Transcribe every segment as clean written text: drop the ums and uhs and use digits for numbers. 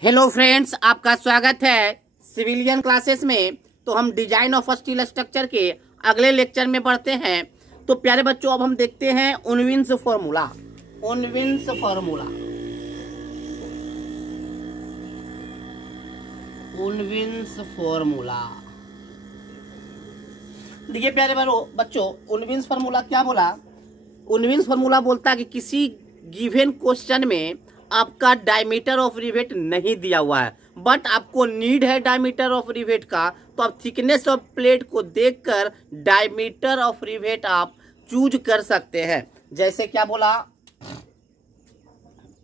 Hello friends, आपका स्वागत है सिविलियन क्लासेस में। तो हम डिजाइन ऑफ स्टील स्ट्रक्चर के अगले लेक्चर में बढ़ते हैं। तो प्यारे बच्चों, अब हम देखते हैं Unwin's formula. Unwin's formula, Unwin's formula. देखिए प्यारे बच्चों, उनविन्स फॉर्मूला क्या बोला? उनविन्स फॉर्मूला बोलता है कि किसी गिवन क्वेश्चन में आपका डायमीटर ऑफ रिवेट नहीं दिया हुआ है, बट आपको नीड है डायमीटर ऑफ रिवेट का, तो आप थिकनेस ऑफ प्लेट को देखकर डायमीटर ऑफ रिवेट आप चूज कर सकते हैं। जैसे क्या बोला?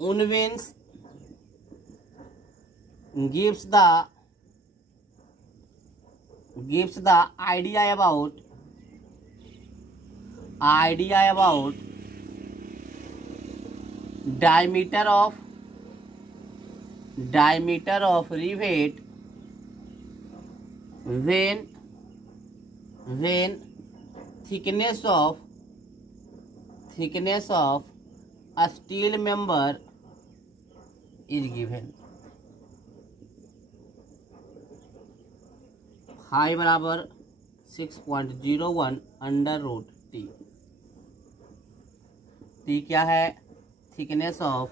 उनविन्स gives the idea about diameter of rivet when thickness of a steel member is given। Phi बराबर 6.01 अंडर रूट टी। टी क्या है? Thickness of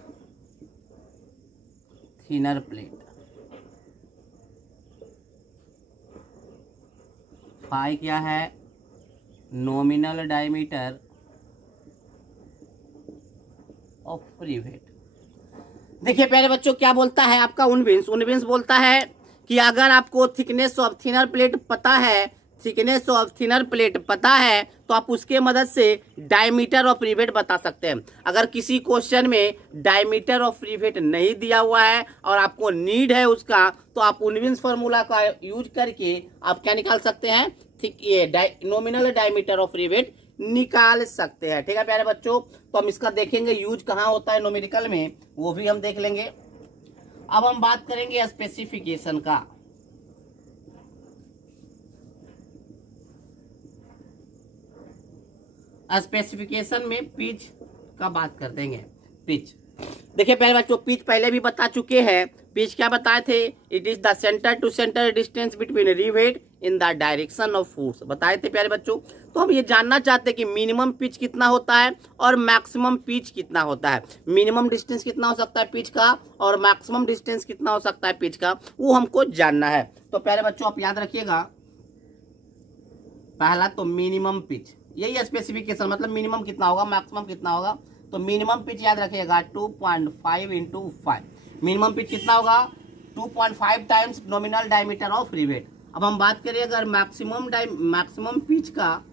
thinner plate. Phi क्या है? Nominal diameter of rivet. देखिए प्यारे बच्चों, क्या बोलता है आपका उनविन्स बोलता है कि अगर आपको थिकनेस ऑफ थिनर प्लेट पता है तो आप उसके मदद से डायमीटर ऑफ रिवेट बता सकते हैं। अगर किसी क्वेश्चन में डायमीटर ऑफ रिवेट नहीं दिया हुआ है और आपको नीड है उसका, तो आप उनविन्स फॉर्मूला का यूज करके आप क्या निकाल सकते हैं? नॉमिनल डायमीटर ऑफ रिवेट निकाल सकते हैं। ठीक है प्यारे बच्चों, तो हम इसका देखेंगे यूज कहाँ होता है न्यूमेरिकल में, वो भी हम देख लेंगे। अब हम बात करेंगे स्पेसिफिकेशन का। स्पेसिफिकेशन में पिच का बात कर देंगे। पिच देखिए प्यारे बच्चों, पिच पहले भी बता चुके हैं। पिच क्या बताए थे? It is the centre to centre distance between rivet in the direction of force, बताए थे प्यारे बच्चों। तो हम ये जानना चाहते हैं कि मिनिमम पिच कितना होता है और मैक्सिमम पिच कितना होता है। मिनिमम डिस्टेंस कितना हो सकता है पिच का और मैक्सिमम डिस्टेंस कितना हो सकता है पिच का, वो हमको जानना है। तो प्यारे बच्चों आप याद रखिएगा, पहला तो मिनिमम पिच, यही स्पेसिफिकेशन, मतलब मिनिमम कितना होगा, मैक्सिमम कितना होगा। तो मिनिमम पिच याद रखिएगा 2.5 × 5। मिनिमम पिच कितना होगा? 2.5 times nominal diameter of rivet. अब हम बात करें अगर मैक्सिमम पिच का,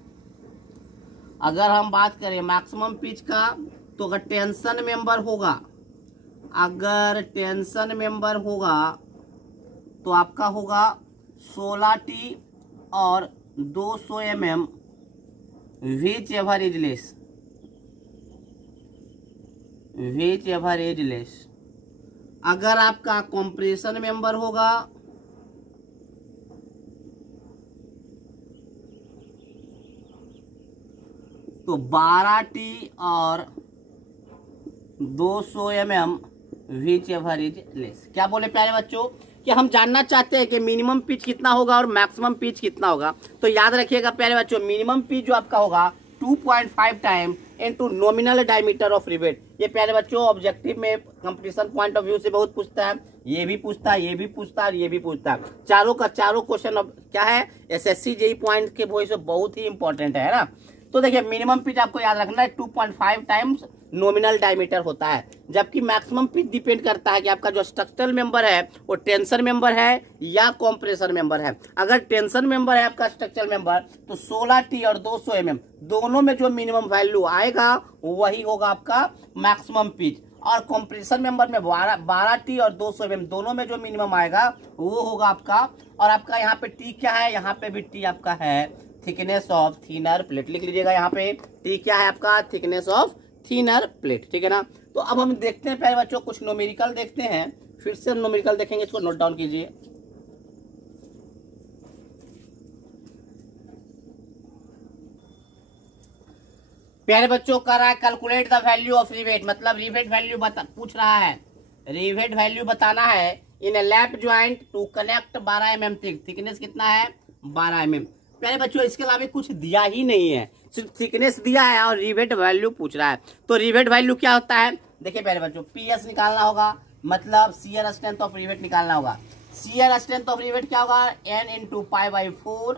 अगर हम बात करें मैक्सिमम पिच का, तो अगर टेंशन मेंबर होगा तो आपका होगा 16T और 200 mm which ever is less. अगर आपका कंप्रेशन मेंबर होगा तो 12T और 200 mm which ever is less. क्या बोले प्यारे बच्चों कि हम जानना चाहते हैं कि मिनिमम पिच कितना होगा और मैक्सिमम पिच कितना होगा। तो याद रखिएगा प्यारे बच्चों, मिनिमम पिच जो आपका होगा 2.5 time into nominal diameter of rivet. ये प्यारे बच्चों ऑब्जेक्टिव में कंपटीशन पॉइंट ऑफ व्यू से बहुत पूछता है, ये भी पूछता है, ये भी पूछता है, ये भी पूछता है। चारों का चारों क्वेश्चन क्या है, SSC JEE पॉइंट के वजह से बहुत ही इंपॉर्टेंट है ना। तो देखिए मिनिमम पिच आपको याद रखना है 2.5 टाइम्स नॉमिनल डायमीटर होता है, जबकि मैक्सिमम पिच डिपेंड करता है कि आपका जो स्ट्रक्चरल मेंबर है वो टेंशन मेंबर है या कॉम्प्रेशन मेंबर है। अगर टेंशन मेंबर है आपका स्ट्रक्चरल मेंबर, तो 16T और 200 mm दोनों में जो मिनिमम वैल्यू आएगा वही होगा आपका मैक्सिमम पिच। और कॉम्प्रेशन मेंबर में 12T और 200 mm दोनों में जो मिनिमम आएगा वो होगा आपका। और आपका यहाँ पे टी क्या है? यहाँ पे भी टी आपका है थिकनेस ऑफ थिनर प्लेट। लिख लीजिएगा यहाँ पे टी क्या है आपका? Thickness of thinner plate. ठीक है ना। तो अब हम देखते हैं प्यारे बच्चों कुछ न्यूमेरिकल देखते हैं, फिर से हम न्यूमेरिकल देखेंगे, इसको नोट डाउन कीजिए। प्यारे बच्चों कह रहा है calculate the value of rivet, मतलब रिवेट वैल्यू पूछ रहा है, रिवेट वैल्यू बताना है in a lap joint to connect 12 mm thick. Thickness कितना है 12 mm। प्यारे बच्चों इसके अलावा कुछ दिया ही नहीं है, सिर्फ थिकनेस दिया है और रिवेट वैल्यू पूछ रहा है। तो रिवेट वैल्यू क्या होता है, देखिए प्यारे बच्चों PS निकालना होगा, मतलब शियर स्ट्रेंथ ऑफ रिवेट निकालना होगा। शियर स्ट्रेंथ ऑफ रिवेट क्या होगा, N into π/4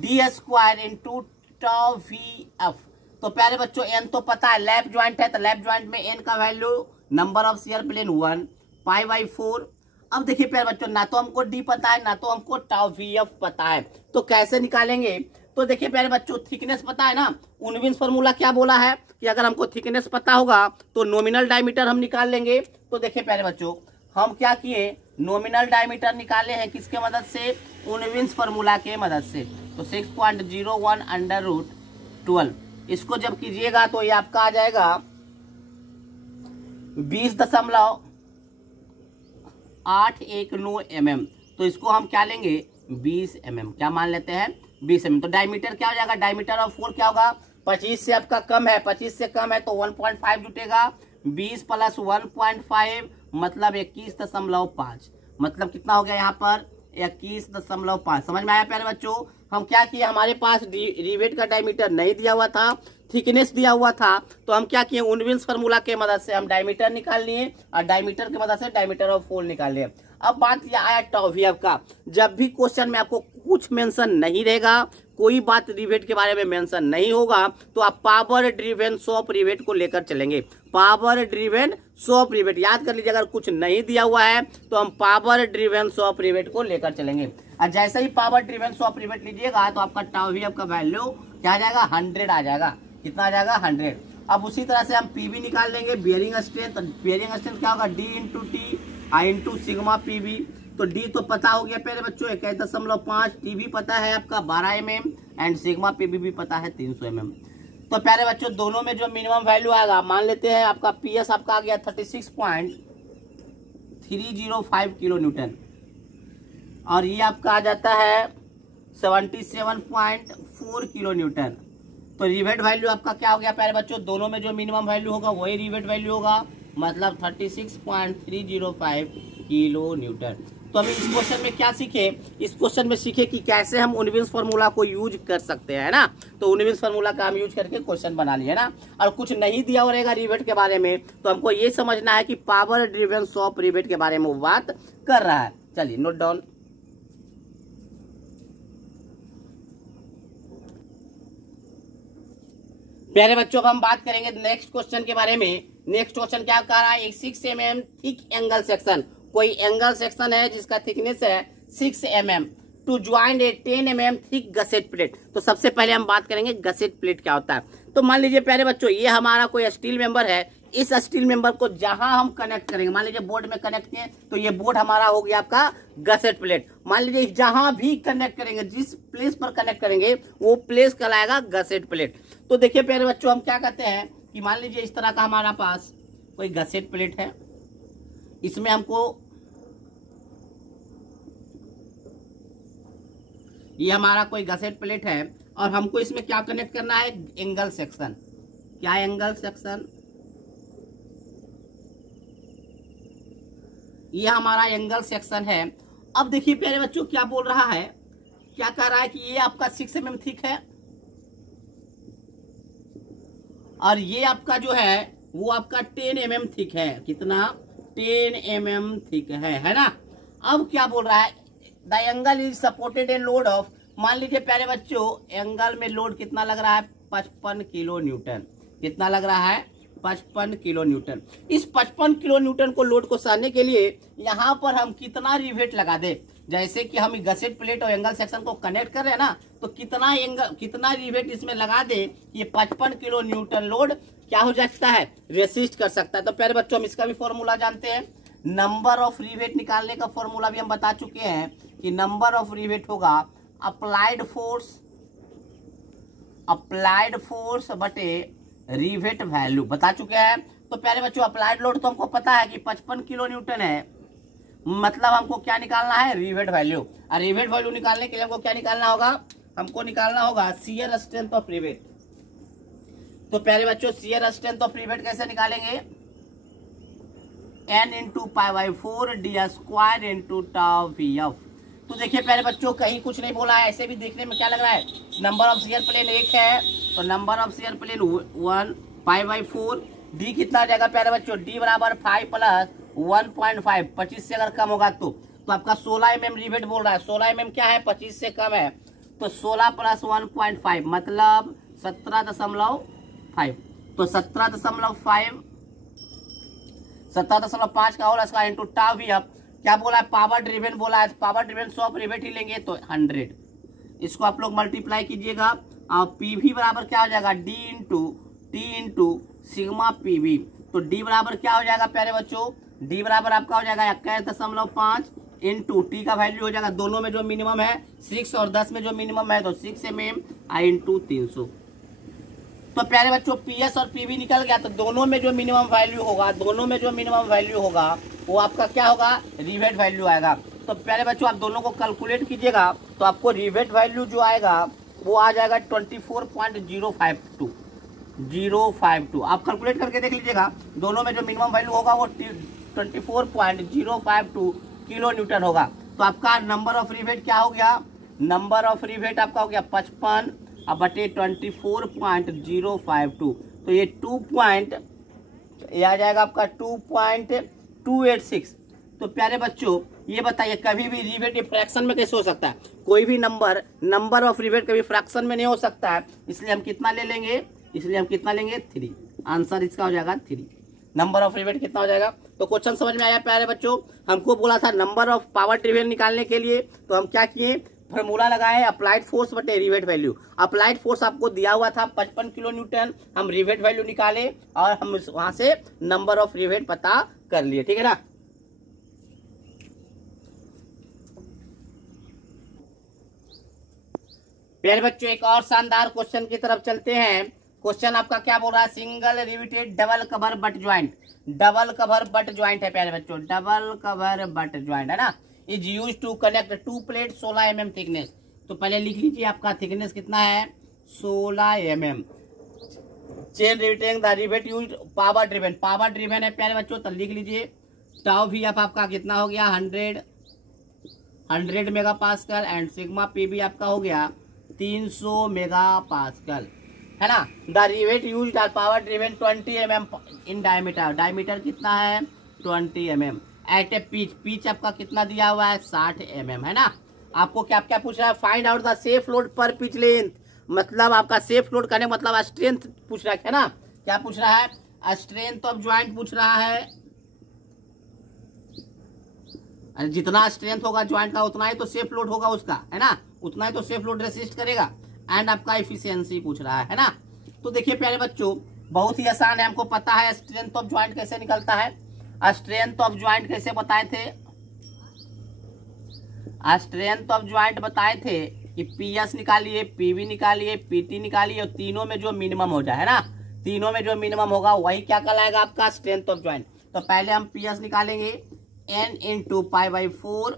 d² into tau VF। तो प्यारे बच्चों n तो पता है, लैप ज्वाइंट है तो लैप ज्वाइंट में n का value number of shear plane 1 π/4। अब देखिए प्यारे बच्चों ना तो हमको d पता है ना तो हमको टाउ VF पता है, तो कैसे निकालेंगे। तो देखिए प्यारे बच्चों थिकनेस पता है ना, उनविन्स फार्मूला क्या बोला है कि अगर हमको थिकनेस पता होगा तो नॉमिनल डायमीटर हम निकाल लेंगे। तो देखिए प्यारे बच्चों हम क्या किए, नॉमिनल डायमीटर निकाले हैं किसके मदद से, उनविन्स फार्मूला के मदद से। तो 6.01/√12 इसको जब कीजिएगा तो ये आपका आ जाएगा 20.819 mm। तो इसको हम क्या लेंगे 20 mm, क्या मान लेते हैं 20 mm। तो डायमीटर क्या हो जाएगा, डायमीटर ऑफ 4 क्या होगा, 25 से आपका कम है, 25 से कम है तो 1.5 जुटेगा, 20 + 1.5 मतलब 21.5, मतलब कितना हो गया यहाँ पर 21.5। समझ में आया प्यारे बच्चों। हम क्या किए, हमारे पास रिवेट का डायमीटर नहीं दिया हुआ था, थिकनेस दिया हुआ था, तो हम क्या किए उनविन्स फार्मूला के मदद से हम डायमीटर निकाल लिए और डायमीटर की मदद से डायमीटर ऑफ 4 निकाल लिए। अब बात यह आया टाउ VF का, जब भी क्वेश्चन में आपको कुछ मेंशन नहीं रहेगा, कोई बात रिवेट के बारे में मेंशन नहीं होगा, तो आप पावर ड्रिवेन शॉप रिवेट को लेकर चलेंगे। पावर ड्रिवेन शॉप रिवेट याद कर लीजिए, अगर कुछ नहीं दिया हुआ है तो हम पावर ड्रिवेन शॉप रिवेट को लेकर चलेंगे। और जैसे ही पावर ड्रिवेन शॉप रिवेट लीजिएगा तो आपका टाउ VF का वैल्यू क्या आ जाएगा 100 आ जाएगा। कितना आ जाएगा 100। अब उसी तरह से हम PB निकाल लेंगे, बियरिंग स्ट्रेंथ। बियरिंग स्ट्रेंथ क्या होगा D into T I into sigma PB। तो D तो पता हो गया प्यारे बच्चों 21.5, T भी पता है आपका 12 mm एंड सिग्मा PB भी पता है 300 mm। तो प्यारे बच्चों दोनों में जो मिनिमम वैल्यू आएगा, मान लेते हैं आपका PS आपका आ गया 36.305 किलो न्यूटन और ये आपका आ जाता है 77.4 किलो न्यूटन। तो रिवेट वैल्यू आपका क्या हो गया प्यारे बच्चों, दोनों में जो मिनिमम वैल्यू होगा वही रिवेट वैल्यू होगा, मतलब 36.305 किलो न्यूटन। तो अभी इस क्वेश्चन में क्या सीखे, इस क्वेश्चन में सीखे कि कैसे हम उनविन्स फार्मूला को यूज कर सकते हैं ना। तो उनविन्स फार्मूला का हम यूज करके क्वेश्चन बना लिए ना, और कुछ नहीं दिया रहेगा रिवेट के बारे में तो हमको ये समझना है कि पावर ड्रिवेन शॉप रिवेट के बारे में वो बात कर रहा है। चलिए नोट डाउन। प्यारे बच्चों अब हम बात करेंगे नेक्स्ट क्वेश्चन के बारे में। नेक्स्ट क्वेश्चन क्या कह रहा है, एक 6 mm थिक एंगल सेक्शन, कोई एंगल सेक्शन है जिसका थिकनेस है 6 mm to join a 10 mm thick gusset plate. तो सबसे पहले हम बात करेंगे गसेट प्लेट क्या होता है। तो मान लीजिए प्यारे बच्चों ये हमारा कोई स्टील मेंबर है, इस स्टील मेंबर को जहां हम कनेक्ट करेंगे, मान लीजिए बोर्ड में कनेक्ट किए तो ये बोर्ड हमारा हो गया आपका गसेट प्लेट। मान लीजिए जहां भी कनेक्ट करेंगे, जिस प्लेस पर कनेक्ट करेंगे वो प्लेस कहलाएगा गसेट प्लेट। तो देखिए प्यारे बच्चों हम क्या कहते हैं कि मान लीजिए इस तरह का हमारा पास कोई गसेट प्लेट है, इसमें हमको ये हमारा कोई गसेट प्लेट है और हमको इसमें क्या कनेक्ट करना है, एंगल सेक्शन। क्या एंगल सेक्शन, ये हमारा एंगल सेक्शन है। अब देखिए प्यारे बच्चों क्या बोल रहा है, क्या कह रहा है कि ये आपका 6 mm थिक है और ये आपका जो है वो आपका 10 mm थिक है। कितना 10 mm थिक है ना। अब क्या बोल रहा है, the angle is supported a load of, मान लीजिए प्यारे बच्चों एंगल में लोड कितना लग रहा है 55 किलो न्यूटन। कितना लग रहा है 55 किलो न्यूटन। इस 55 किलो न्यूटन को लोड को सहने के लिए यहाँ पर हम कितना रिवेट लगा दे, जैसे कि हम गसेट प्लेट और एंगल सेक्शन को कनेक्ट कर रहे हैं ना, तो कितना रिवेट इसमें लगा दे, ये 55 किलो न्यूटन लोड क्या हो जाता है, रेसिस्ट कर सकता है। तो प्यारे बच्चों हम इसका भी फॉर्मूला जानते हैं, नंबर ऑफ रिवेट निकालने का फॉर्मूला भी हम बता चुके हैं कि नंबर ऑफ रिवेट होगा अप्लाइड फोर्स बटे रिवेट वैल्यू, बता चुके हैं। तो प्यारे बच्चों अप्लाइड लोड तो हमको पता है कि 55 किलो न्यूटन है, मतलब हमको क्या निकालना है, रिवेट वैल्यू। और रिवेट वैल्यू निकालने के लिए हमको क्या निकालना होगा, हमको निकालना होगा शियर स्ट्रेंथ ऑफ रिवेट। तो प्यारे बच्चों शियर स्ट्रेंथ ऑफ रिवेट कैसे निकालेंगे, n into pi by 4 D square into tau V F. तो देखिए प्यारे बच्चों कहीं कुछ नहीं बोला है, ऐसे भी देखने में क्या लग रहा है, नंबर ऑफ शेयर प्लेन 1 है तो number of shear plane 1 pi by 4। D कितना आ जाएगा प्यारे बच्चों, डी बराबर 5 प्लस 1.5, 25 से अगर कम होगा तो आपका 16 mm रिवेट बोल रहा है, 16 mm क्या है 25 से कम है, तो 16 प्लस 1.5 मतलब 17.5, तो 17.5 का whole square into tau V F. क्या बोला है, पावर ड्रिवन बोला है, पावर ड्रिवन 100 रिवेट ही लेंगे तो 100, इसको आप लोग मल्टीप्लाई कीजिएगा और पीवी बराबर क्या हो जाएगा, D into T into sigma PV. तो डी बराबर क्या हो जाएगा प्यारे बच्चों, डी बराबर आपका हो जाएगा 21.5 इंटू टी का वैल्यू हो जाएगा, दोनों में जो मिनिमम है 6 और 10 में जो मिनिमम है तो 6 mm आई इंटू 300। तो प्यारे बच्चों पीएस और पीवी निकल गया, तो दोनों में जो मिनिमम वैल्यू होगा वो आपका क्या होगा, रिवेट वैल्यू आएगा। तो प्यारे बच्चों आप दोनों को कैलकुलेट कीजिएगा तो आपको रिवेट वैल्यू जो आएगा वो आ जाएगा 24.052। आप कैलकुलेट करके देख लीजिएगा, दोनों में जो मिनिमम वैल्यू होगा वो 24.052 किलो न्यूटन होगा। तो आपका नंबर ऑफ रिवेट क्या हो गया, नंबर ऑफ रिवेट आपका हो गया 55 अब बटे 24.052, तो ये ये आ जाएगा आपका 2.286। तो प्यारे बच्चों ये बताइए कभी भी रिवेट फ्रैक्शन में कैसे हो सकता है, कोई भी नंबर ऑफ रिवेट कभी फ्रैक्शन में नहीं हो सकता है, इसलिए हम कितना लेंगे 3। आंसर इसका हो जाएगा 3। नंबर ऑफ रिवेट कितना हो जाएगा। तो क्वेश्चन समझ में आया प्यारे बच्चों, हमको बोला था नंबर ऑफ पावर ड्रिवन निकालने के लिए, तो हम क्या किए, फॉर्मूला लगाए अप्लाइड फोर्स बटे रिवेट वैल्यू। अप्लाइड फोर्स आपको दिया हुआ था 55 किलो न्यूटन, हम रिवेट वैल्यू निकाले और हम वहां से नंबर ऑफ रिवेट पता कर लिए, ठीक है ना। प्यारे बच्चों एक और शानदार क्वेश्चन की तरफ चलते हैं। क्वेश्चन आपका क्या बोल रहा है, single riveted double cover butt joint, double cover butt joint है प्यारे बच्चों, डबल कवर बट ज्वाइंट है ना, is use to connect 2 plate 16 mm thickness. तो पहले लिख लीजिए आपका थिकनेस कितना है 16 mm। Chain riveting the rivet use power driven है प्यारे बच्चों, तो लिख लीजिए टाउ वी एफ आपका कितना हो गया 100 mega pascal and sigma P भी आपका हो गया 300 मेगा पास्कल, है ना। The rivet use power driven 20 mm in diameter कितना है 20 mm एट ए पिच आपका कितना दिया हुआ है 60 mm, है ना। आपको क्या क्या पूछ रहा है, find out the safe load पर पिच लेंथ, मतलब आपका सेफ लोड करने मतलब स्ट्रेंथ पूछ रहा है ना, क्या पूछ रहा है, स्ट्रेंथ ऑफ ज्वाइंट पूछ रहा है। जितना स्ट्रेंथ होगा ज्वाइंट का उतना ही तो सेफ लोड होगा उसका, है ना, उतना ही तो सेफ लोड रेसिस्ट करेगा। एंड आपका एफिशिएंसी पूछ रहा है ना। तो देखिए प्यारे बच्चों बहुत ही आसान है, हमको पता है स्ट्रेंथ ऑफ ज्वाइंट कैसे निकलता है। स्ट्रेंथ ऑफ ज्वाइंट कैसे बताए थे, स्ट्रेंथ ऑफ ज्वाइंट बताए थे कि पीएस निकालिए, पीवी निकालिए, पीटी निकालिए और तीनों में जो मिनिमम हो जाए, है ना, तीनों में जो मिनिमम होगा वही क्या कहलाएगा आपका स्ट्रेंथ ऑफ ज्वाइंट। तो पहले हम पीएस निकालेंगे n into pi by 4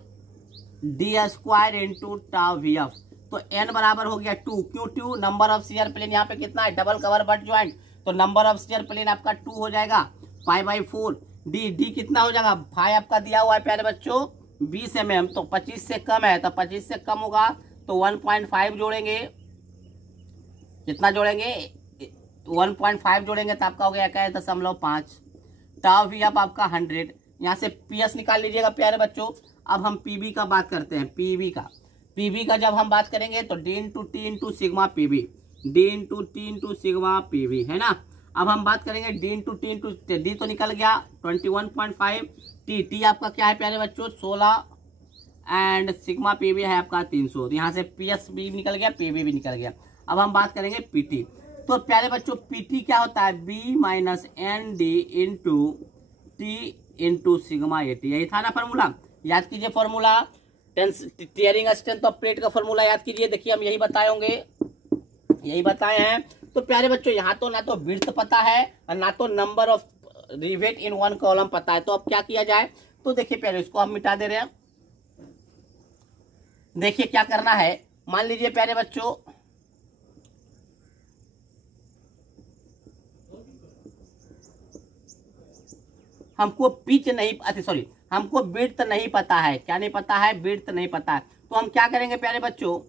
D square into tau V F. तो n बराबर हो गया 2, क्यों 2, नंबर ऑफ शेयर प्लेन यहाँ पे कितना है डबल कवर बट ज्वाइंट, तो नंबर ऑफ शेयर प्लेन आपका 2 हो जाएगा, पाई बाई 4 डी कितना हो जाएगा, भाई आपका दिया हुआ है प्यारे बच्चों 20 mm, तो 25 से कम है, तो 25 से कम होगा तो 1.5 जोड़ेंगे, कितना जोड़ेंगे 1.5 जोड़ेंगे तो आपका हो गया 21.5। टाउ वी एफ आपका 100, यहाँ से पीएस निकाल लीजिएगा प्यारे बच्चों। अब हम पीबी का बात करते हैं, पीबी का जब हम बात करेंगे तो D into T into sigma PB, D into T into sigma PB, है ना। अब हम बात करेंगे D into T into D तो निकल गया 21.5, टी आपका क्या है प्यारे बच्चों 16 एंड सिग्मा पीबी है आपका 300, तो यहाँ से पीएस भी निकल गया, पीबी भी निकल गया। अब हम बात करेंगे पीटी। तो प्यारे बच्चों पीटी क्या होता है, B minus N D into T into sigma AT, यही था ना फॉर्मूला, याद कीजिए formula, tearing strength of plate का फॉर्मूला याद कीजिए। देखिए हम यही बताए होंगे, यही बताए हैं। तो प्यारे बच्चों यहाँ तो ना तो विड्थ पता है और ना तो number of rivet in one column पता है, तो अब क्या किया जाए। तो देखिए प्यारे इसको हम मिटा दे रहे हैं। देखिए क्या करना है, मान लीजिए प्यारे बच्चों हमको पिच नहीं, सॉरी, हमको विड्थ नहीं पता है। क्या नहीं पता है? विड्थ नहीं पता है। तो हम क्या करेंगे प्यारे बच्चों,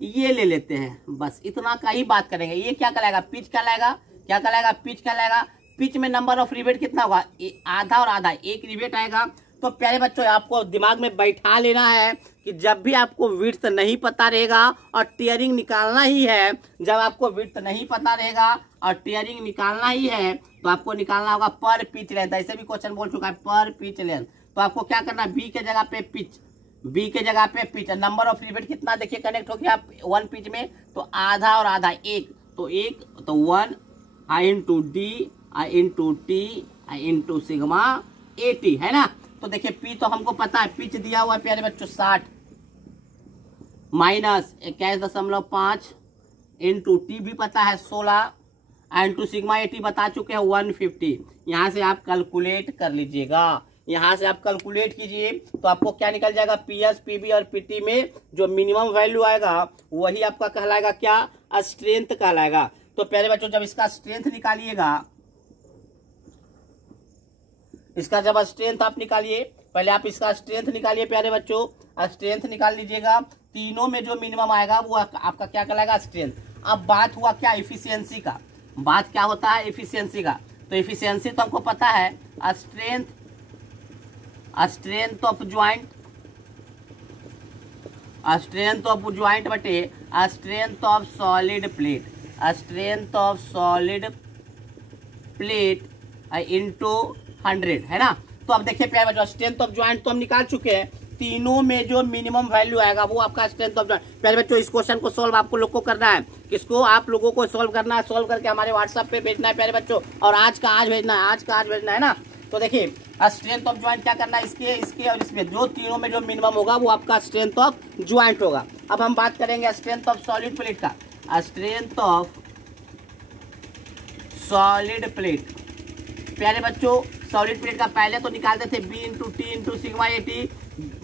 ये ले लेते हैं, बस इतना का ही बात करेंगे। ये क्या कहलाएगा? पिच कहलाएगा। क्या कहलाएगा? पिच कहलाएगा। पिच में नंबर ऑफ रिवेट कितना होगा? आधा और आधा, एक रिवेट आएगा। तो प्यारे बच्चों आपको दिमाग में बैठा लेना है कि जब भी आपको विड्थ नहीं पता रहेगा और टीयरिंग निकालना ही है, जब आपको विड्थ नहीं पता रहेगा और टीयरिंग निकालना ही है, तो आपको निकालना होगा पर पिच लेंथ। ऐसे भी क्वेश्चन बोल चुका है, पर पिच लेंथ। तो आपको क्या करना है? बी के जगह पे पिच, बी के जगह पे पिच। नंबर ऑफ रिवेट कितना देखिए कनेक्ट हो गया वन पिच में, तो आधा और आधा, एक, तो एक, तो 1 I into D I into T I into sigma AT, है ना। तो देखिए पी तो हमको पता है, पिच दिया हुआ है प्यारे बच्चों 60 माइनस 21.5 इंटू टी भी पता है 16 इंटू सिग्मा AT बता चुके हैं 150। यहाँ से आप कैलकुलेट कर लीजिएगा, यहाँ से आप कैलकुलेट कीजिए तो आपको क्या निकल जाएगा? PS, PB और PT में जो मिनिमम वैल्यू आएगा वही आपका कहलाएगा क्या? स्ट्रेंथ कहलाएगा। तो प्यारे बच्चों जब इसका स्ट्रेंथ निकालिएगा, इसका जब स्ट्रेंथ आप निकालिए, पहले आप इसका स्ट्रेंथ निकालिए प्यारे बच्चों, स्ट्रेंथ निकाल लीजिएगा। तीनों में जो मिनिमम आएगा वो आपका क्या कहलाएगा? स्ट्रेंथ। अब बात हुआ क्या? इफिशियंसी का। बात क्या होता है? इफिशियंसी का। तो इफिशियंसी तो हमको पता है, strength of joint, strength of joint बटे strength of solid plate, strength of solid plate into 100, है ना। तो अब देखिए प्यारे बच्चों स्ट्रेंथ ऑफ ज्वाइंट तो हम निकाल चुके हैं, तीनों में जो मिनिमम वैल्यू आएगा वो आपका स्ट्रेंथ ऑफ ज्वाइंट। प्यारे बच्चों इस क्वेश्चन को सॉल्व आपको लोग को करना है। किसको? आप लोगों को सॉल्व करना है। सॉल्व करके हमारे व्हाट्सएप पे भेजना है प्यारे बच्चों, और आज का आज भेजना है, आज का आज भेजना है ना। तो देखिए स्ट्रेंथ ऑफ ज्वाइंट क्या करना है? इसके और इसमें जो तीनों में जो मिनिमम होगा वो आपका स्ट्रेंथ ऑफ ज्वाइंट होगा। अब हम बात करेंगे स्ट्रेंथ ऑफ सॉलिड प्लेट का। स्ट्रेंथ ऑफ सॉलिड प्लेट प्यारे बच्चों, सॉलिड प्लेट का पहले तो निकालते थे B into T into sigma AT।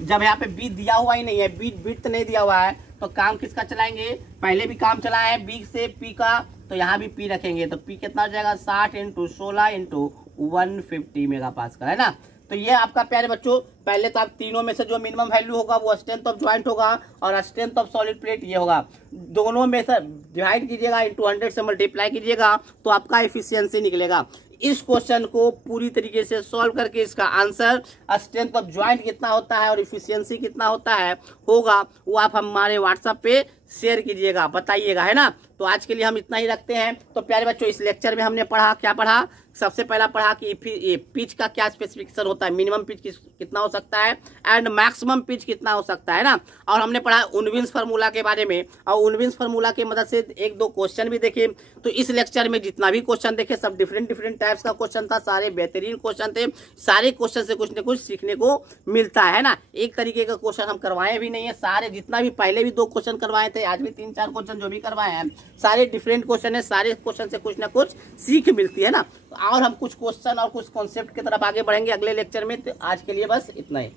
जब यहाँ पे B दिया हुआ ही नहीं है, बिट नहीं दिया हुआ है, तो काम किसका चलाएंगे? पहले भी काम चलाया है B से P का, तो यहाँ भी P रखेंगे। तो P कितना हो जाएगा? 60 इंटू 16 इंटू 150 मेगापास्कल, है ना। तो ये आपका प्यारे बच्चों पहले तो आप तीनों में से जो मिनिमम वैल्यू होगा वो स्ट्रेंथ ऑफ ज्वाइंट होगा और स्ट्रेंथ ऑफ सॉलिड प्लेट ये होगा। दोनों में से डिवाइड कीजिएगा, इंटू 100 से मल्टीप्लाई कीजिएगा तो आपका एफिशिएंसी निकलेगा। इस क्वेश्चन को पूरी तरीके से सॉल्व करके इसका आंसर स्ट्रेंथ ऑफ ज्वाइंट कितना होता है और इफिशियंसी कितना होता है होगा वो आप हमारे व्हाट्सएप पे शेयर कीजिएगा, बताइएगा, है ना। तो आज के लिए हम इतना ही रखते हैं। तो प्यारे बच्चों इस लेक्चर में हमने पढ़ा, क्या पढ़ा? सबसे पहला पढ़ा कि पिच का क्या स्पेसिफिकेशन होता है, मिनिमम पिच कितना हो सकता है एंड मैक्सिमम पिच कितना हो सकता है ना। और हमने पढ़ा उनविन्स फार्मूला के बारे में, और उनविन्स फार्मूला की मदद से एक दो क्वेश्चन भी देखे। तो इस लेक्चर में जितना भी क्वेश्चन देखे सब डिफरेंट टाइप्स का क्वेश्चन था, सारे बेहतरीन क्वेश्चन थे। सारे क्वेश्चन से कुछ न कुछ सीखने को मिलता है ना। एक तरीके का क्वेश्चन हम करवाए भी नहीं है, सारे जितना भी पहले भी 2 क्वेश्चन करवाए थे, आज भी 3-4 क्वेश्चन जो भी करवाए हैं सारे डिफरेंट क्वेश्चन है। सारे क्वेश्चन से कुछ ना कुछ सीख मिलती है ना। और हम कुछ क्वेश्चन और कुछ कॉन्सेप्ट की तरफ आगे बढ़ेंगे अगले लेक्चर में। तो आज के लिए बस इतना ही।